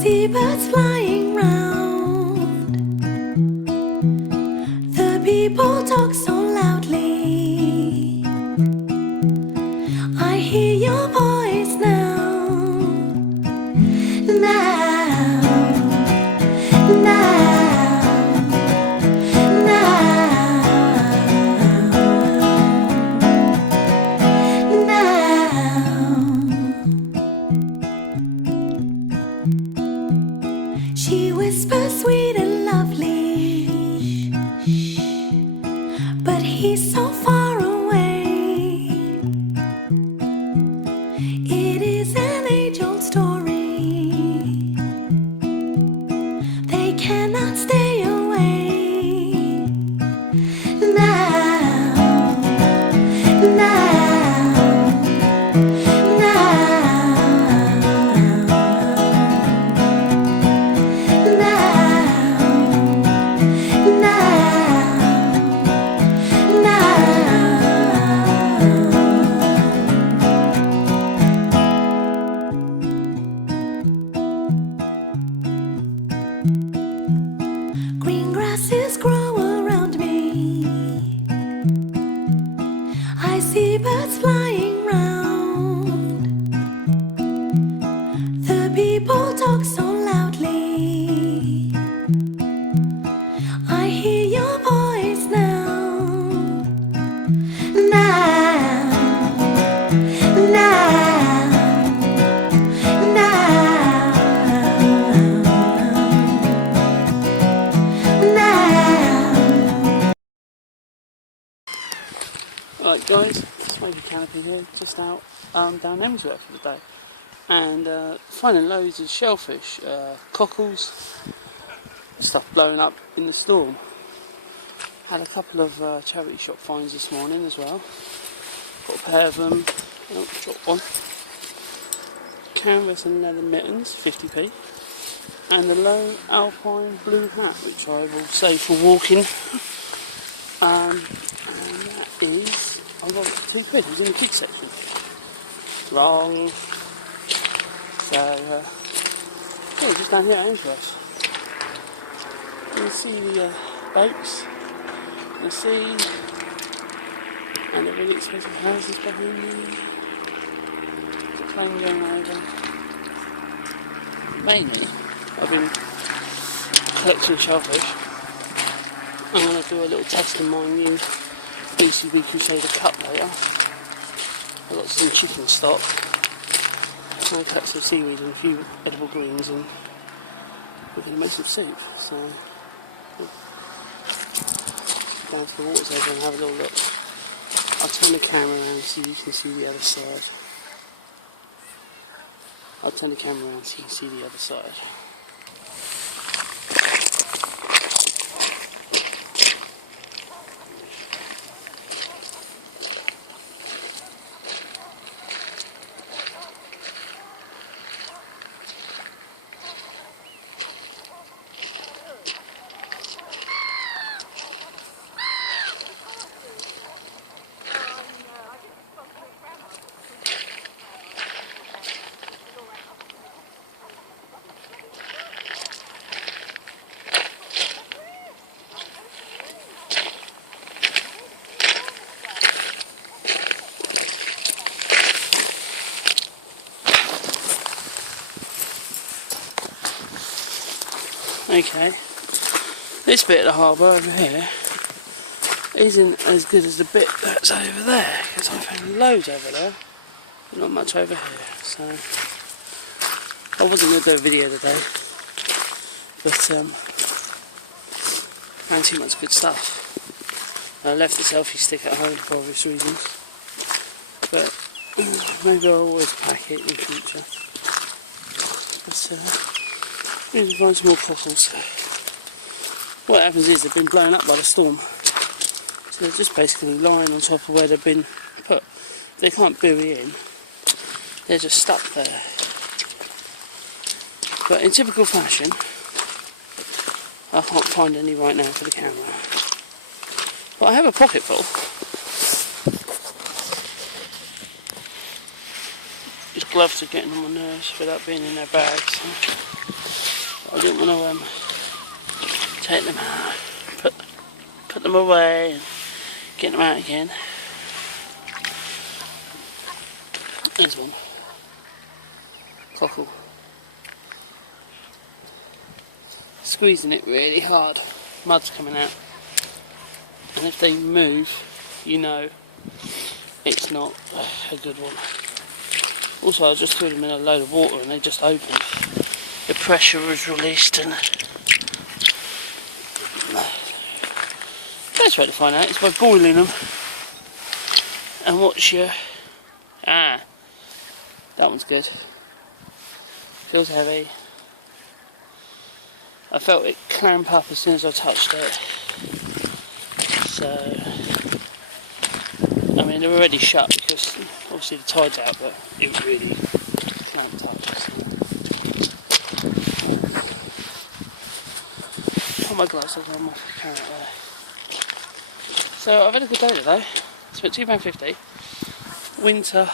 see birds flying round. The people talk so loudly. I hear your voice now. Now, now, now. She whispers sweet and lovely, but he's so far away. It is an age-old story. They cannot stay away. Now, now. Green grasses grow around me. I see birds flying round. The people talk so loudly. I hear your voice now. Now, now, Right guys, smoky canopy here, just out down Emsworth for the day, and finding loads of shellfish, cockles, stuff blowing up in the storm. Had a couple of charity shop finds this morning as well. Got a pair of them, oh, dropped one. Canvas and leather mittens, 50p, and a low alpine blue hat, which I will save for walking. And that is, I got it for £2. It was in the kids section. Wrong. So, yeah, just down here at Ainsworth. You can see the boats, the sea, and the really expensive houses behind me. The plane going over. Mainly, I've been collecting shellfish. I'm going to do a little test of my new ECB Crusader cup later. I've got some chicken stock. I'm going to cut some seaweed and a few edible greens, and we're going to make some soup. So, down to the water's over and have a little look. I'll turn the camera around so you can see the other side. I'll turn the camera around so you can see the other side. Okay, this bit of the harbour over here isn't as good as the bit that's over there, because I found loads over there, but not much over here. So I wasn't going to do a video today, but found too much good stuff. I left the selfie stick at home for obvious reasons, but maybe I'll always pack it in the future. But, we need to find some more cockles. What happens is they've been blown up by the storm, so they're just basically lying on top of where they've been put. They can't bury in, they're just stuck there. But in typical fashion, I can't find any right now for the camera. But I have a pocket full. These gloves are getting on my nerves without being in their bags. So. I didn't want to take them out, put them away and get them out again. There's one. Cockle. Squeezing it really hard. Mud's coming out. And if they move, you know it's not a good one. Also, I just threw them in a load of water and they just opened. The pressure was released and... Best way to find out is by boiling them and watch your... Ah, that one's good. Feels heavy. I felt it clamp up as soon as I touched it. So, I mean they're already shut because obviously the tide's out, but it really clamped up. Put my gloves on, I'm off the camera there. So I've had a good day today. Spent £2.50. Winter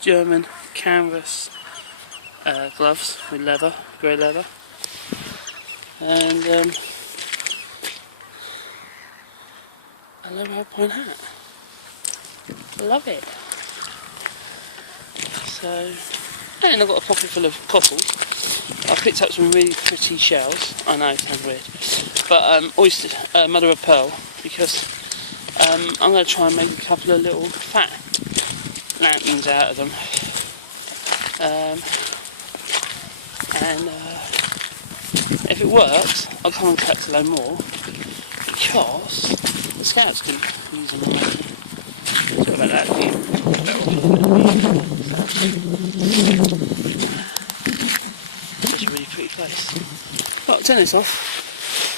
German canvas gloves with leather, grey leather, and a low alpine hat. Love it. So, and I've got a pocket full of cockles. I picked up some really pretty shells. I know, it sounds weird, but oyster, mother of pearl, because I'm going to try and make a couple of little fat lanterns out of them. And if it works, I'll come and collect a load more because the scouts can use them already. Sorry about that. Just a really pretty place. Right, I'll turn this off.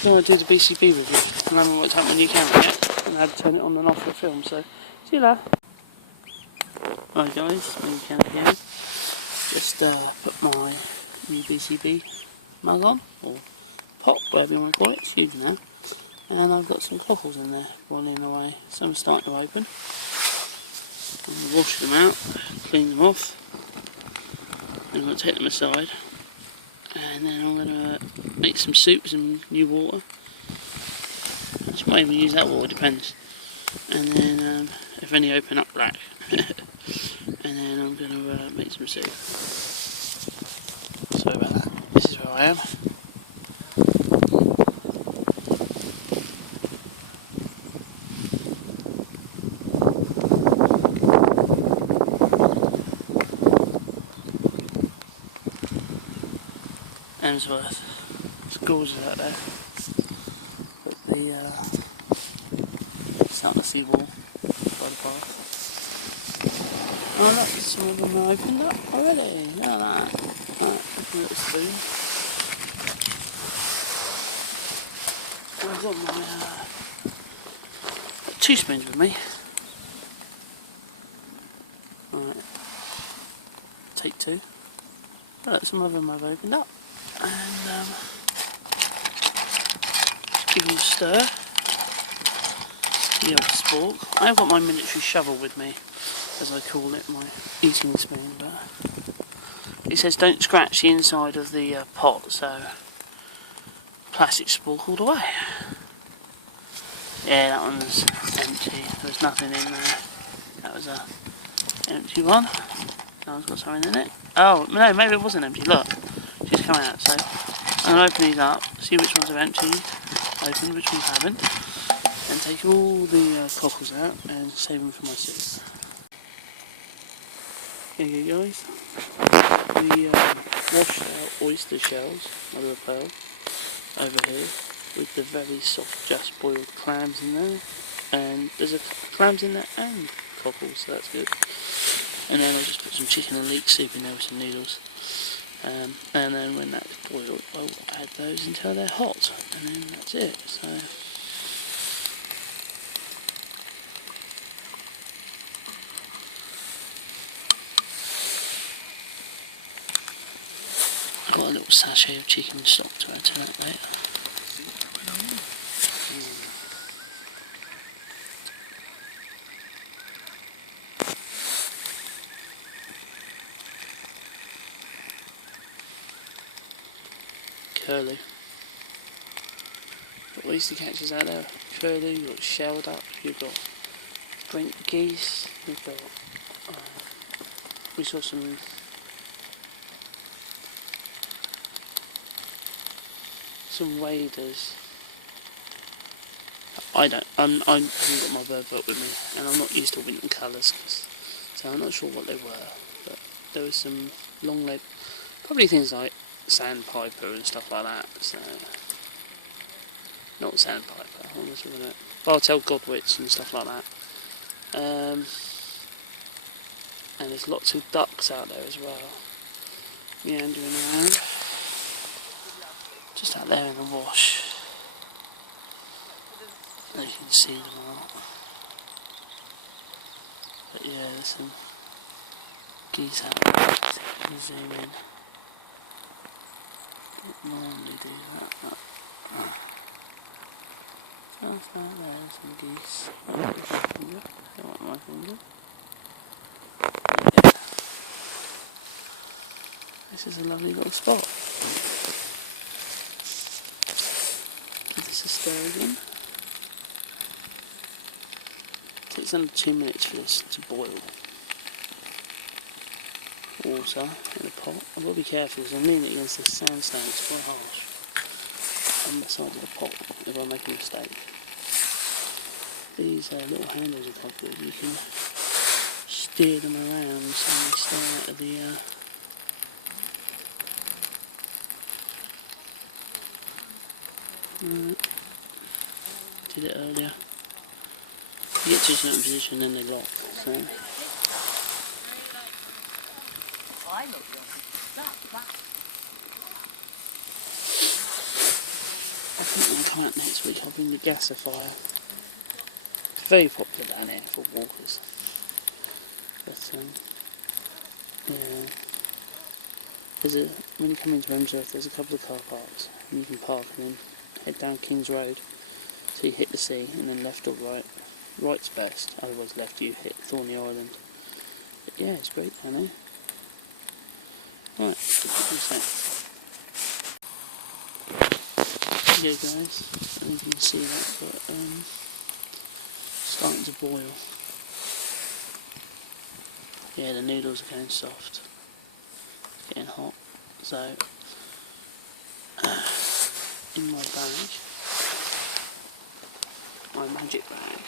I'm going to do the BCB review. And I haven't worked out my new camera yet. And I had to turn it on and off for the film, so see you later. Right guys, new camera again. Just put my new BCB mug on, or pot, whatever you want to call it, it's huge now. And I've got some cockles in there, boiling away. Some are starting to open. I'm going to wash them out, clean them off, and I'm going to take them aside. And then I'm going to make some soup with some new water. I just might even use that water, depends. And then, if any open up black. And then I'm going to make some soup. Sorry about that. This is where I am. Emsworth. It's gorgeous out there. But the starting to see wall by the path. Oh look, some of them are opened up already. Look at that. That little spoon. I've got my got 2 spoons with me. Right. Take 2. Look, some of them I've opened up. And give them a stir. The old spork. I've got my military shovel with me, as I call it, my eating spoon, but it says don't scratch the inside of the pot, so plastic spork all the way. Yeah, that one's empty, there's nothing in there. That was a empty one. That one's got something in it. Oh, no, maybe it wasn't empty, look. She's coming out, so I'm going to open these up, see which ones are empty, open which ones haven't, and take all the cockles out and save them for my soup. Here you go guys, the washed out oyster shells, mother of pearl, over here, with the very soft just boiled clams in there, and there's clams in there and cockles, so that's good. And then I'll just put some chicken and leek soup in there with some noodles. And then when that's boiled, I'll add those until they're hot, and then that's it. So I've got a little sachet of chicken stock to add to that later. curlew. Got Oyster catchers out there, curlew, you've got shell duck, you've got Brent geese, you've got, we saw some waders. I haven't got my bird book with me, and I'm not used to winter colours, so I'm not sure what they were, but there was some long leg, probably things like sandpiper and stuff like that, so, not sandpiper, what was it? Bartel godwits and stuff like that, and there's lots of ducks out there as well, meandering around, just out there in the wash. You can see them all. But yeah, there's some geese out there. Let me zoom in. Don't normally do that. Just out there, some geese. Don't want my finger. Yeah. This is a lovely little spot. Give this a stir again. Takes under 2 minutes for this to boil. Water in a pot. I've got to be careful because I'm leaning against this sandstone, it's quite harsh. On the side of the pot if I make a mistake. These little handles are quite good. You can steer them around so they stay out of the did it earlier. You get to a certain position and then they lock, so. I think when I come out next week I'll bring the gasifier. It's very popular down here for walkers. But yeah. When you come into Hemsworth there's a couple of car parks and you can park and then head down King's Road. So you hit the sea and then left or right. Right's best, otherwise left you hit Thorny Island. But yeah, it's great down there. Right, what's that? There you go guys, and you can see that, but starting to boil. Yeah, the noodles are getting soft. It's getting hot. So, in my bag, my magic bag,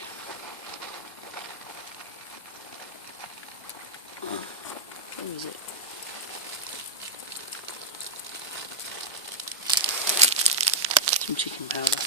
where is it? Some chicken powder.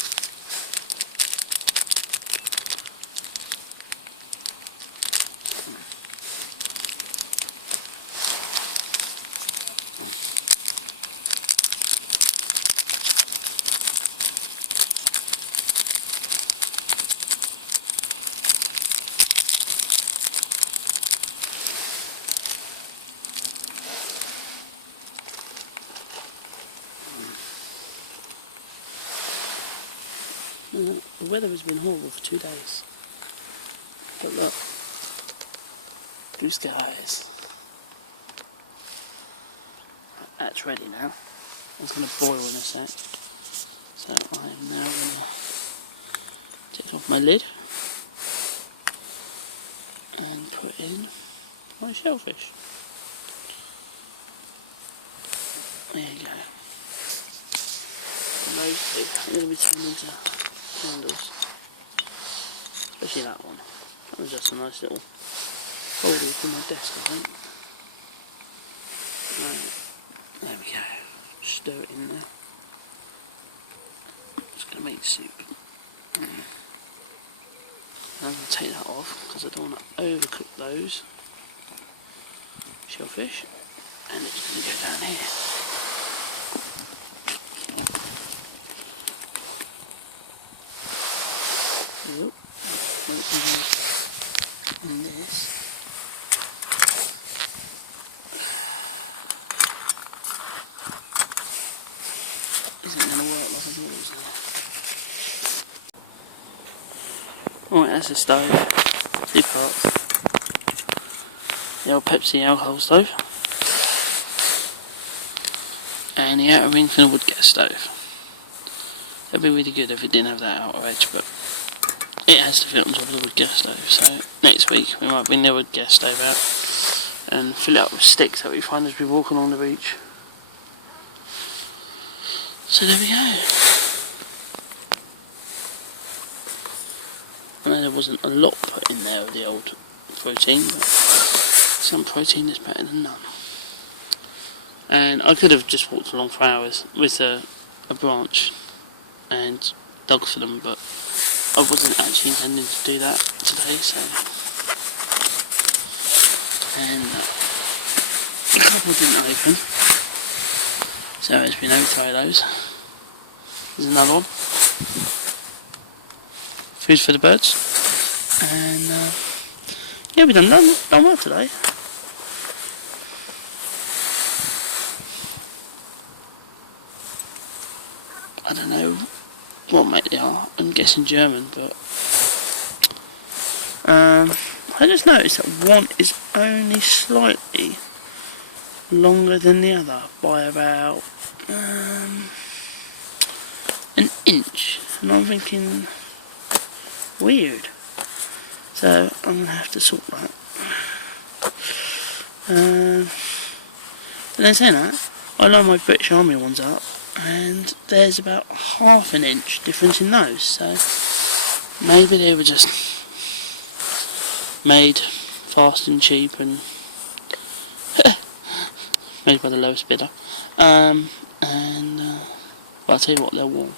The weather has been horrible for 2 days. But look, blue skies. That's ready now. It's going to boil in a sec. So I am now going to take off my lid and put in my shellfish. There you go. And those two are going to be turned into candles, especially that one. That was just a nice little holder for my desk, I think. Right, there we go. Stir it in there. Just going to make soup. And I'm going to take that off because I don't want to overcook those shellfish, and it's going to go down here. And this isn't going to work like I thought it was now. Right, that's a stove, 2 parts. The old Pepsi alcohol stove. and the outer ring for the wood gas stove. That'd be really good if it didn't have that outer edge, but it has to fit on top of the wood gas stove. So next week we might bring the wood gas stove out and fill it up with sticks that we find as we walk along the beach. So there we go. I know there wasn't a lot put in there of the old protein, but some protein is better than none. And I could have just walked along for hours with a branch and dug for them, but I wasn't actually intending to do that today, so. And the couple didn't open, so as we know, try those. There's another one. Food for the birds. And yeah, we've done well today. I don't know what mate they are. I'm guessing German, but I just noticed that one is only slightly longer than the other by about an inch, and I'm thinking weird. So I'm gonna have to sort that. But then saying that, I line my British Army ones up, and there's about half an inch difference in those. So maybe they were just made fast and cheap and made by the lowest bidder. But I'll tell you what, they're warm.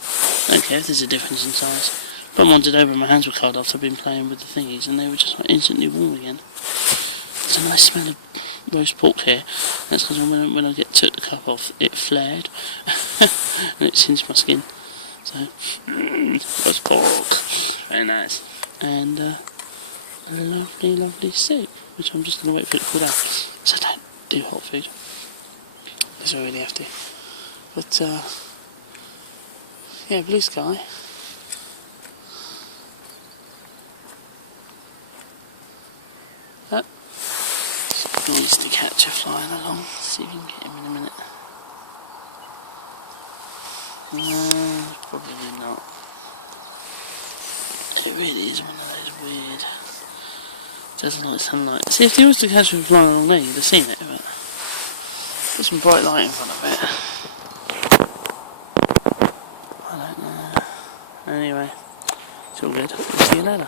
I don't care if there's a difference in size. Put them on today when my hands were cold after I've been playing with the thingies, and they were just like instantly warm again. There's a nice smell of roast pork here. That's because when I took the cup off, it flared and it singed my skin. So roast pork, very nice, and a lovely, lovely soup, which I'm just gonna wait for it to cool down. So I don't do hot food, because I really have to. But yeah, blue sky. That needs to catch a flying along. Let's see if we can get him in a minute. No, probably not. It really is one of those weird. Doesn't like sunlight. See, if he was to catch him flying along there, you'd have seen it, but there's some bright light in front of it. I don't know. Anyway, it's all good. We'll see you later.